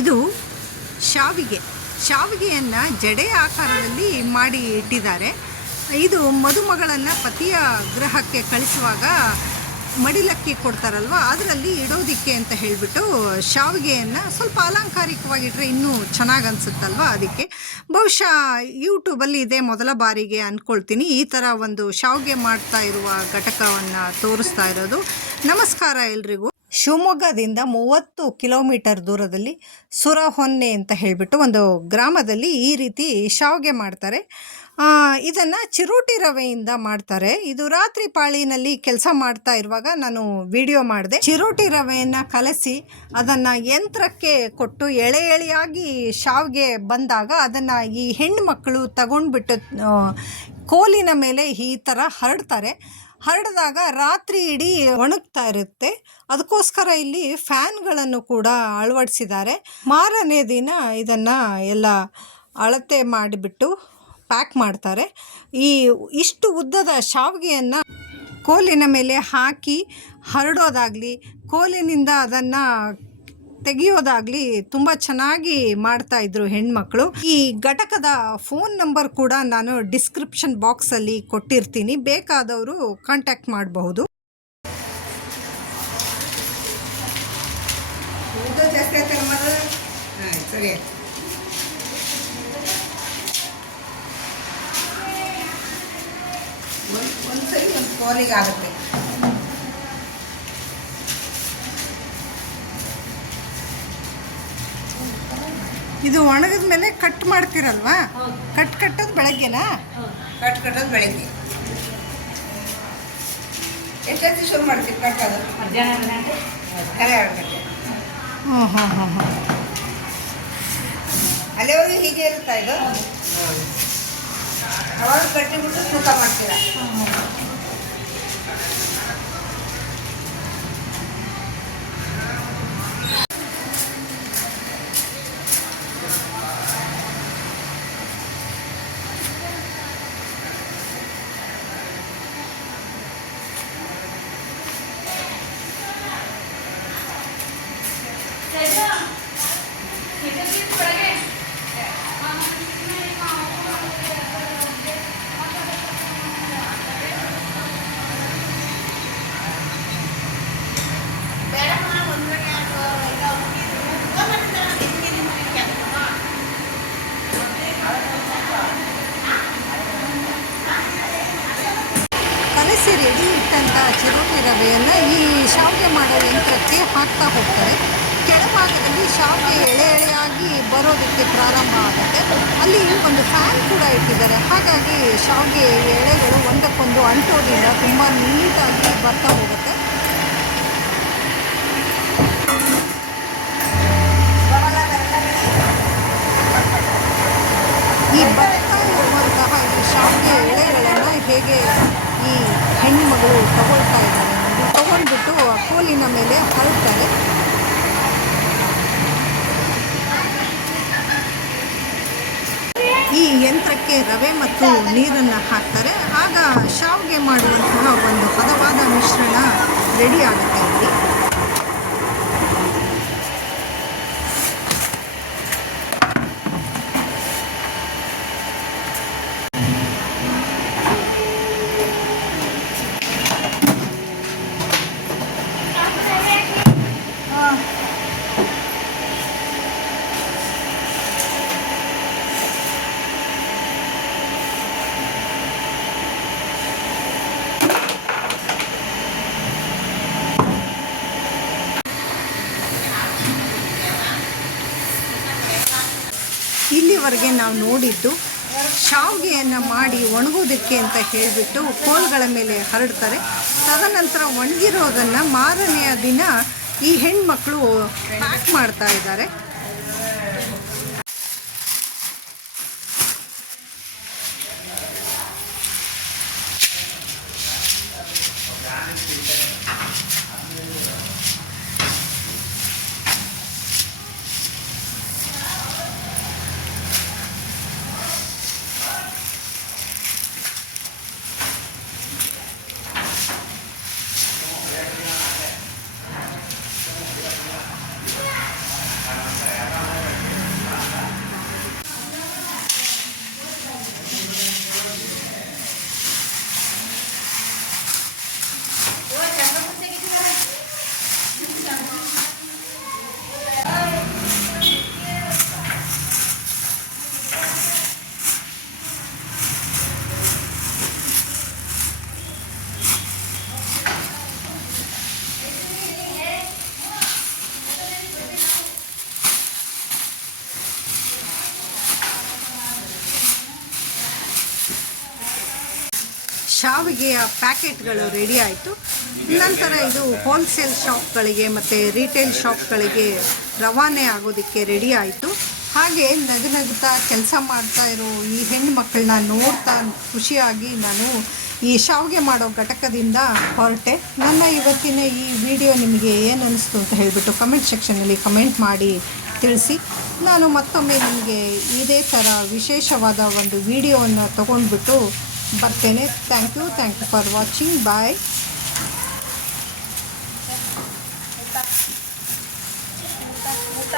ಇದು ಶಾವಿಗೆಯನ್ನು ಜಡೆ ಆಕಾರದಲ್ಲಿ ಮಾಡಿ ಇಟ್ಟಿದ್ದಾರೆ. ಇದು ಮದುಮಗಳನ್ನು ಪತಿಯ ಗೃಹಕ್ಕೆ ಕಳಿಸುವಾಗ ಮಡಿಲಕ್ಕಿ ಕೊಡ್ತಾರಲ್ವ, ಅದರಲ್ಲಿ ಇಡೋದಿಕ್ಕೆ ಅಂತ ಹೇಳಿಬಿಟ್ಟು ಶಾವಿಗೆಯನ್ನು ಸ್ವಲ್ಪ ಅಲಂಕಾರಿಕವಾಗಿಟ್ಟರೆ ಇನ್ನೂ ಚೆನ್ನಾಗಿ ಅನಿಸುತ್ತಲ್ವ. ಅದಕ್ಕೆ ಬಹುಶಃ ಯೂಟ್ಯೂಬಲ್ಲಿ ಇದೇ ಮೊದಲ ಬಾರಿಗೆ ಅಂದ್ಕೊಳ್ತೀನಿ ಈ ಥರ ಒಂದು ಶಾವಿಗೆ ಮಾಡ್ತಾ ಇರುವ ಘಟಕವನ್ನು ತೋರಿಸ್ತಾ ಇರೋದು. ನಮಸ್ಕಾರ ಎಲ್ರಿಗೂ. ಶಿವಮೊಗ್ಗದಿಂದ 30 ಕಿಲೋಮೀಟರ್ ದೂರದಲ್ಲಿ ಸುರಹೊನ್ನೆ ಅಂತ ಹೇಳಿಬಿಟ್ಟು ಒಂದು ಗ್ರಾಮದಲ್ಲಿ ಈ ರೀತಿ ಶಾವಿಗೆ ಮಾಡ್ತಾರೆ. ಇದನ್ನು ಚಿರೋಟಿ ರವೆಯಿಂದ ಮಾಡ್ತಾರೆ. ಇದು ರಾತ್ರಿ ಪಾಳಿನಲ್ಲಿ ಕೆಲಸ ಮಾಡ್ತಾ ಇರುವಾಗ ನಾನು ವಿಡಿಯೋ ಮಾಡಿದೆ. ಚಿರೋಟಿ ರವೆಯನ್ನು ಕಲಸಿ ಅದನ್ನು ಯಂತ್ರಕ್ಕೆ ಕೊಟ್ಟು ಎಳೆ ಎಳೆಯಾಗಿ ಶಾವಿಗೆ ಬಂದಾಗ ಅದನ್ನು ಈ ಹೆಣ್ಣುಮಕ್ಕಳು ತಗೊಂಡ್ಬಿಟ್ಟು ಕೋಲಿನ ಮೇಲೆ ಈ ಥರ ಹರಡಿದಾಗ ರಾತ್ರಿ ಇಡೀ ಒಣಗ್ತಾ ಇರುತ್ತೆ. ಅದಕ್ಕೋಸ್ಕರ ಇಲ್ಲಿ ಫ್ಯಾನ್ಗಳನ್ನು ಕೂಡ ಅಳವಡಿಸಿದ್ದಾರೆ. ಮಾರನೇ ದಿನ ಇದನ್ನು ಎಲ್ಲ ಅಳತೆ ಮಾಡಿಬಿಟ್ಟು ಪ್ಯಾಕ್ ಮಾಡ್ತಾರೆ. ಇಷ್ಟು ಉದ್ದದ ಶಾವಿಗೆಯನ್ನು ಕೋಲಿನ ಮೇಲೆ ಹಾಕಿ ಹರಡೋದಾಗಲಿ ಕೋಲಿನಿಂದ ಅದನ್ನು ತೆಗೆಯೋದಾಗಲಿ ತುಂಬ ಚೆನ್ನಾಗಿ ಮಾಡ್ತಾಯಿದ್ರು ಹೆಣ್ಮಕ್ಳು. ಈ ಘಟಕದ ಫೋನ್ ನಂಬರ್ ಕೂಡ ನಾನು ಡಿಸ್ಕ್ರಿಪ್ಷನ್ ಬಾಕ್ಸಲ್ಲಿ ಕೊಟ್ಟಿರ್ತೀನಿ, ಬೇಕಾದವರು ಕಾಂಟ್ಯಾಕ್ಟ್ ಮಾಡಬಹುದು. ಒಂದ್ಸರಿ ಒಂದು ಕೋಲಿಗಾಗುತ್ತೆ. ಇದು ಒಣಗಿದ ಮೇಲೆ ಕಟ್ ಮಾಡ್ತೀರಲ್ವಾ? ಕಟ್ಟೋದು ಬೆಳಗ್ಗೆನಾ? ಕಟ್ಟೋದು ಬೆಳಗ್ಗೆ. ಎಷ್ಟೊತ್ತಿಗೆ ಶುರು ಮಾಡ್ತೀವಿ ಕಟ್ಟೋದು? ಮಧ್ಯಾಹ್ನ 2 ಗಂಟೆ. ಅಲ್ಲಿವರೆಗೂ ಹೀಗೆ ಇರುತ್ತಾ ಇದು? ಅವಾಗ ಕಟ್ಟಿಬಿಟ್ಟು ತೂಕ ಮಾಡ್ತೀರಾ? ಕಲಸಿ ರೆಡಿ ಇಟ್ಟಂಥ ಚಿರೋಟಿ ರವೆಯನ್ನು ಈ ಶಾವಿಗೆ ಮಾಡೋ ಯಂತ್ರಕ್ಕೆ ಹಾಕ್ತಾ ಹೋಗ್ತಾರೆ. ಕೆಳಭಾಗದಲ್ಲಿ ಶಾವಿಗೆ ಎಳೆ ಎಳೆಯಾಗಿ ಬರೋದಕ್ಕೆ ಪ್ರಾರಂಭ ಆಗುತ್ತೆ. ಅಲ್ಲಿ ಒಂದು ಫ್ಯಾನ್ ಕೂಡ ಇಟ್ಟಿದ್ದಾರೆ. ಹಾಗಾಗಿ ಶಾವಿಗೆ ಎಳೆಗಳು ಒಂದಕ್ಕೊಂದು ಅಂಟೋದಿಲ್ಲ, ತುಂಬ ನೀಟಾಗಿ ಬರ್ತಾ ಹೋಗುತ್ತೆ. ಈ ಬರ್ತಾ ಇರುವಂತಹ ಈ ಶಾವಿಗೆ ಎಳೆಗಳನ್ನು ಹೇಗೆ ಈ ಹೆಣ್ಣುಮಗಳು ತಗೊಳ್ತಾ ಇದ್ದಾರೆ ನೋಡಿ. ತಗೊಂಡ್ಬಿಟ್ಟು ಕೋಲಿನ ಮೇಲೆ ಹರಡ್ತಾರೆ. ಈ ಯಂತ್ರಕ್ಕೆ ರವೆ ಮತ್ತು ನೀರನ್ನು ಹಾಕ್ತಾರೆ. ಆಗ ಶಾವಿಗೆ ಮಾಡುವಂತಹ ಒಂದು ಹದವಾದ ಮಿಶ್ರಣ ರೆಡಿ ಆಗುತ್ತೆ. ಇಲ್ಲಿ ಇಲ್ಲಿವರೆಗೆ ನಾವು ನೋಡಿದ್ದು ಶಾವಿಗೆಯನ್ನು ಮಾಡಿ ಒಣಗೋದಕ್ಕೆ ಅಂತ ಹೇಳಿಬಿಟ್ಟು ಕೋಲ್ಗಳ ಮೇಲೆ ಹರಡ್ತಾರೆ. ತದನಂತರ ಒಣಗಿರೋದನ್ನು ಮಾರನೆಯ ದಿನ ಈ ಹೆಣ್ಮಕ್ಳು ಪ್ಯಾಕ್ ಮಾಡ್ತಾ ಇದ್ದಾರೆ. ಶಾವಿಗೆಯ ಪ್ಯಾಕೆಟ್ಗಳು ರೆಡಿ ಆಯಿತು. ನಂತರ ಇದು ಹೋಲ್ಸೇಲ್ ಶಾಪ್ಗಳಿಗೆ ಮತ್ತು ರಿಟೇಲ್ ಶಾಪ್ಗಳಿಗೆ ರವಾನೆ ಆಗೋದಕ್ಕೆ ರೆಡಿ ಆಯಿತು. ಹಾಗೆ ನಗುತ್ತಾ ಕೆಲಸ ಮಾಡ್ತಾ ಇರೋ ಈ ಹೆಣ್ಣು ಮಕ್ಕಳನ್ನ ನೋಡ್ತಾ ಖುಷಿಯಾಗಿ ನಾನು ಈ ಶಾವಿಗೆ ಮಾಡೋ ಘಟಕದಿಂದ ಹೊರಟೆ. ನನ್ನ ಇವತ್ತಿನ ಈ ವಿಡಿಯೋ ನಿಮಗೆ ಏನು ಅನ್ನಿಸ್ತು ಅಂತ ಹೇಳಿಬಿಟ್ಟು ಕಮೆಂಟ್ ಸೆಕ್ಷನಲ್ಲಿ ಕಮೆಂಟ್ ಮಾಡಿ ತಿಳಿಸಿ. ನಾನು ಮತ್ತೊಮ್ಮೆ ನಿಮಗೆ ಇದೇ ಥರ ವಿಶೇಷವಾದ ಒಂದು ವಿಡಿಯೋವನ್ನು ತೊಗೊಂಡ್ಬಿಟ್ಟು ಬರ್ತೇನೆ. Thank you for watching. Bye. ಊಟ